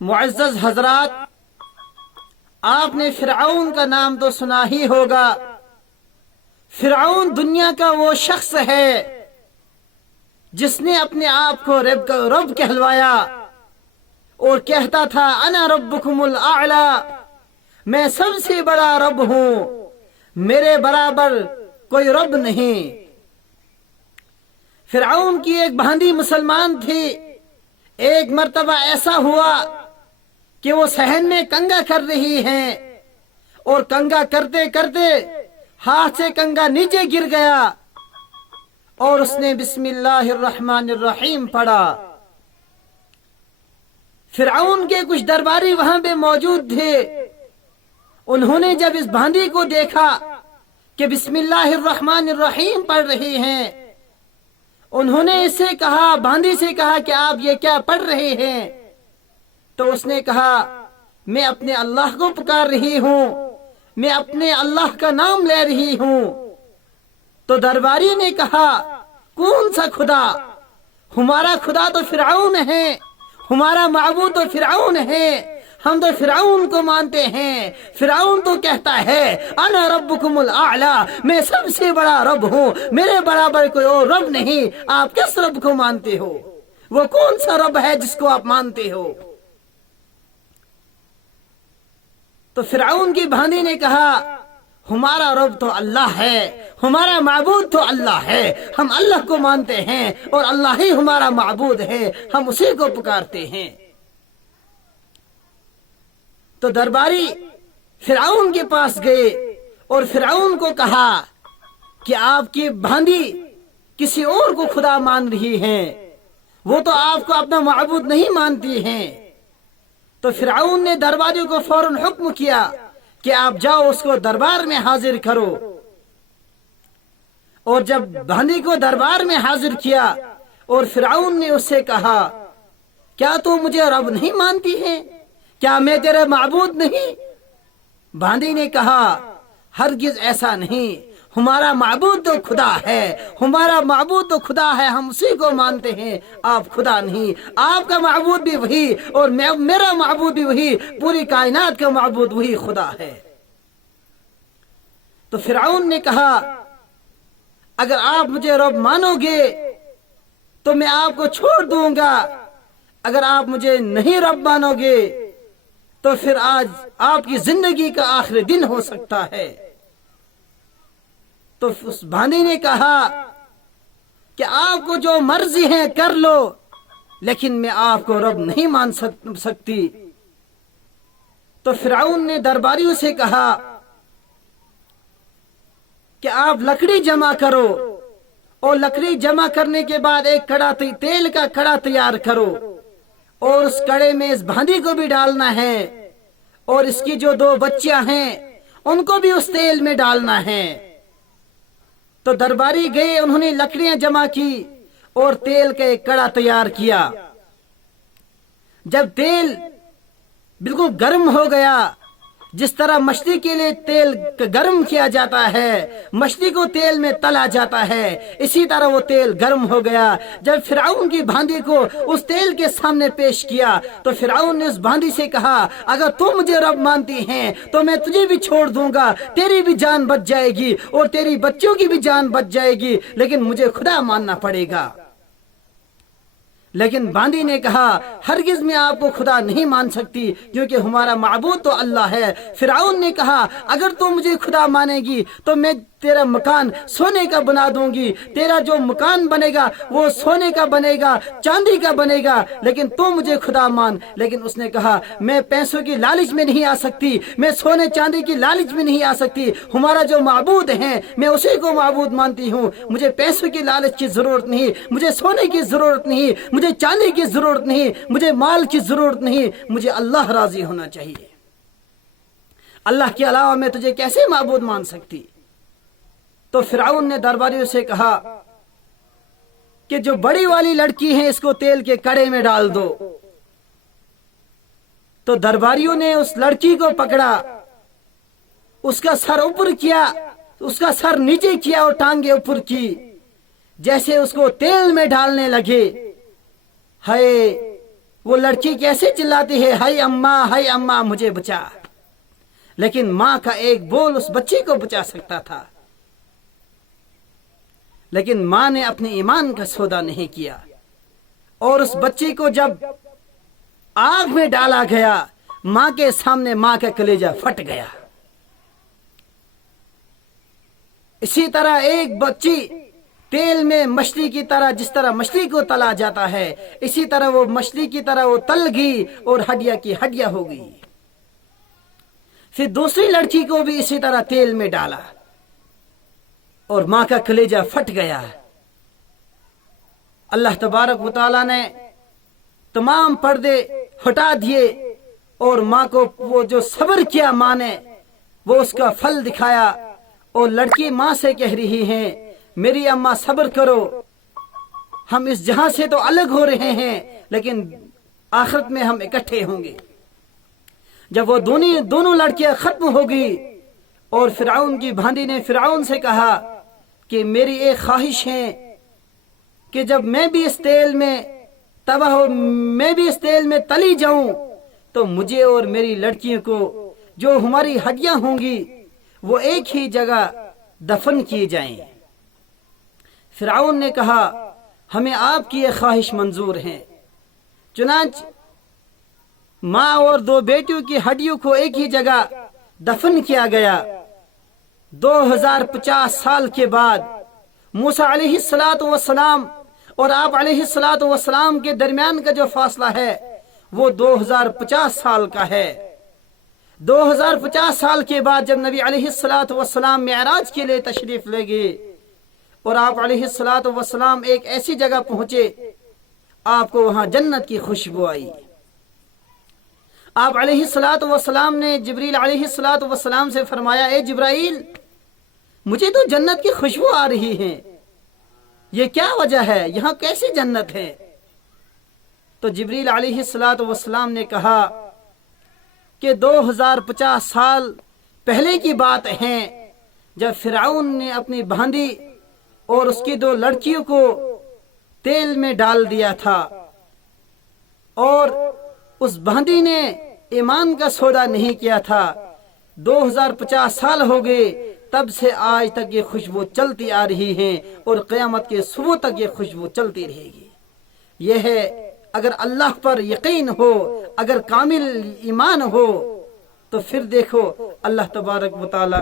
मुअज़्ज़ज़ हजरात, आपने फिरऔन का नाम तो सुना ही होगा। फिरऔन दुनिया का वो शख्स है जिसने अपने आप को रब कहलवाया और कहता था अना रब्बुकुमुल आला, मैं सबसे बड़ा रब हूं, मेरे बराबर कोई रब नहीं। फिरऔन की एक भांजी मुसलमान थी। एक मर्तबा ऐसा हुआ कि वो सहन में कंगा कर रही हैं और कंगा करते करते हाथ से कंगा नीचे गिर गया और उसने बिस्मिल्लाहिर्रहमानिर्रहीम पढ़ा। फिरऔन के कुछ दरबारी वहां पे मौजूद थे। उन्होंने जब इस भांजी को देखा कि बिस्मिल्लाहिर्रहमानिर्रहीम पढ़ रही हैं, उन्होंने इससे कहा, भांजी से कहा कि आप ये क्या पढ़ रहे हैं? तो उसने कहा मैं अपने अल्लाह को पुकार रही हूं, मैं अपने अल्लाह का नाम ले रही हूं। तो दरबारी ने कहा कौन सा खुदा? हमारा खुदा तो फिरऔन है, हमारा माबूद तो फिरऔन है, हम तो फिरऔन को मानते हैं। फिरऔन तो कहता है अना रब्बुकुमुल आला, मैं सबसे बड़ा रब हूं, मेरे बराबर कोई और रब नहीं। आप किस रब को मानते हो? वो कौन सा रब है जिसको आप मानते हो? तो फिरऔन की भांजी ने कहा हमारा रब तो अल्लाह है, हमारा माबूद तो अल्लाह है, हम अल्लाह को मानते हैं और अल्लाह ही हमारा माबूद है, हम उसी को पुकारते हैं। तो दरबारी फिरऔन के पास गए और फिरऔन को कहा कि आपकी भांजी किसी और को खुदा मान रही हैं, वो तो आपको अपना माबूद नहीं मानती हैं। तो फिरऔन ने दरबारी को फौरन हुक्म किया कि आप जाओ उसको दरबार में हाजिर करो। और जब भांजी को दरबार में हाजिर किया और फिरऔन ने उससे कहा क्या तू मुझे रब नहीं मानती है? क्या मैं तेरा माबूद नहीं? भांजी ने कहा हरगिज ऐसा नहीं, हमारा माबूद तो खुदा है, हमारा माबूद तो खुदा है, हम उसी को मानते हैं, आप खुदा नहीं। आपका माबूद भी वही और मेरा माबूद भी वही, पूरी कायनात का माबूद वही खुदा है। तो फिरऔन ने कहा अगर आप मुझे रब मानोगे तो मैं आपको छोड़ दूंगा, अगर आप मुझे नहीं रब मानोगे तो फिर आज आपकी जिंदगी का आखिरी दिन हो सकता है। तो उस भांजी ने कहा कि आपको जो मर्जी है कर लो, लेकिन मैं आपको रब नहीं मान सकती। तो फिरऔन ने दरबारियों से कहा कि आप लकड़ी जमा करो और लकड़ी जमा करने के बाद एक कड़ा तेल का कड़ा तैयार करो और उस कड़े में इस भांजी को भी डालना है और इसकी जो 2 बच्चियां हैं उनको भी उस तेल में डालना है। तो दरबारी गए, उन्होंने लकड़ियां जमा की और तेल का एक कड़ा तैयार किया। जब तेल बिल्कुल गर्म हो गया, जिस तरह मछली के लिए तेल गर्म किया जाता है, मछली को तेल में तला जाता है, इसी तरह वो तेल गर्म हो गया। जब फिरऔन की भांजी को उस तेल के सामने पेश किया तो फिरऔन ने उस भांजी से कहा अगर तुम मुझे रब मानती हैं तो मैं तुझे भी छोड़ दूंगा, तेरी भी जान बच जाएगी और तेरी बच्चों की भी जान बच जाएगी, लेकिन मुझे खुदा मानना पड़ेगा। लेकिन भांजी ने कहा हरगिज मैं आपको खुदा नहीं मान सकती क्योंकि हमारा माबूद तो अल्लाह है। फिरऔन ने कहा अगर तू मुझे खुदा मानेगी तो मैं तेरा मकान सोने का बना दूंगी, तेरा जो मकान बनेगा वो सोने का बनेगा, चांदी का बनेगा, लेकिन तू मुझे खुदा मान। लेकिन उसने कहा मैं पैसों की लालच में नहीं आ सकती, मैं सोने चांदी की लालच में नहीं आ सकती, हमारा जो माबूद है मैं उसी को माबूद मानती हूँ, मुझे पैसों की लालच की जरूरत नहीं, मुझे सोने की जरूरत नहीं, मुझे चांदी की जरूरत नहीं, मुझे माल की जरूरत नहीं, मुझे अल्लाह राजी होना चाहिए। अल्लाह के अलावा मैं तुझे कैसे माबूद मान सकती? तो फिरऔन ने दरबारियों से कहा कि जो बड़ी वाली लड़की है इसको तेल के कड़े में डाल दो। तो दरबारियों ने उस लड़की को पकड़ा, उसका सर ऊपर किया, उसका सर नीचे किया और टांगे ऊपर की। जैसे उसको तेल में डालने लगे, हाय وہ لڑکی کیسے چلاتی ہے ہائے اماں مجھے بچا، لیکن ماں کا ایک بول اس بچے کو بچا سکتا تھا، لیکن ماں نے اپنے ایمان کا سودا نہیں کیا، اور اس بچے کو جب آگ میں ڈالا گیا ماں کے سامنے ماں کا کلیجہ پھٹ گیا۔ اسی طرح ایک بچی تیل میں مچھلی کی طرح، جس طرح مچھلی کو تلا جاتا ہے اسی طرح وہ مچھلی کی طرح وہ تل گئی اور ہڈیا کی ہڈیا ہو گئی۔ پھر دوسری لڑکی کو بھی اسی طرح تیل میں ڈالا اور ماں کا کلیجہ پھٹ گیا۔ اللہ تبارک و تعالی نے تمام پردے ہٹا دیے اور ماں کو وہ جو صبر کیا ماں نے وہ اس کا پھل دکھایا، اور لڑکی ماں سے کہہ رہی ہے میری اماں صبر کرو، ہم اس جہاں سے تو الگ ہو رہے ہیں لیکن آخرت میں ہم اکٹھے ہوں گے۔ جب وہ دونوں لڑکیاں ختم ہو گئی اور فرعون کی بھانڈی نے فرعون سے کہا کہ میری ایک خواہش ہے کہ جب میں بھی اس تیل میں تباہ ہو، میں بھی اس تیل میں تلی جاؤں تو مجھے اور میری لڑکیوں کو جو ہماری ہڈیاں ہوں گی وہ ایک ہی جگہ دفن کیے جائیں۔ فرعون نے کہا ہمیں آپ کی یہ خواہش منظور ہے۔ چنانچہ ماں اور دو بیٹیوں کی ہڈیوں کو ایک ہی جگہ دفن کیا گیا۔ 2050 سال کے بعد موسیٰ علیہ السلام اور آپ علیہ السلام کے درمیان کا جو فاصلہ ہے وہ 2050 سال کا ہے۔ 2050 سال کے بعد جب نبی علیہ السلام معراج کے لیے تشریف لے گئے اور آپ علیہ السلام ایک ایسی جگہ پہنچے آپ کو وہاں جنت کی خوشبو آئی۔ آپ علیہ السلام نے جبریل علیہ السلام سے فرمایا اے جبرائیل مجھے تو جنت کی خوشبو آ رہی ہے، یہ کیا وجہ ہے، یہاں کیسے جنت ہے؟ تو جبریل علیہ السلام نے کہا کہ 2050 سال پہلے کی بات ہے جب فرعون نے اپنی بھانڈی اور اس کی دو لڑکیوں کو تیل میں ڈال دیا تھا اور اس بھانڈی نے ایمان کا سودا نہیں کیا تھا۔ 2050 سال ہو گئے تب سے آج تک یہ خوشبو چلتی آ رہی ہے اور قیامت کے صبح تک یہ خوشبو چلتی رہے گی۔ یہ ہے اگر اللہ پر یقین ہو، اگر کامل ایمان ہو تو پھر دیکھو اللہ تبارک و تعالی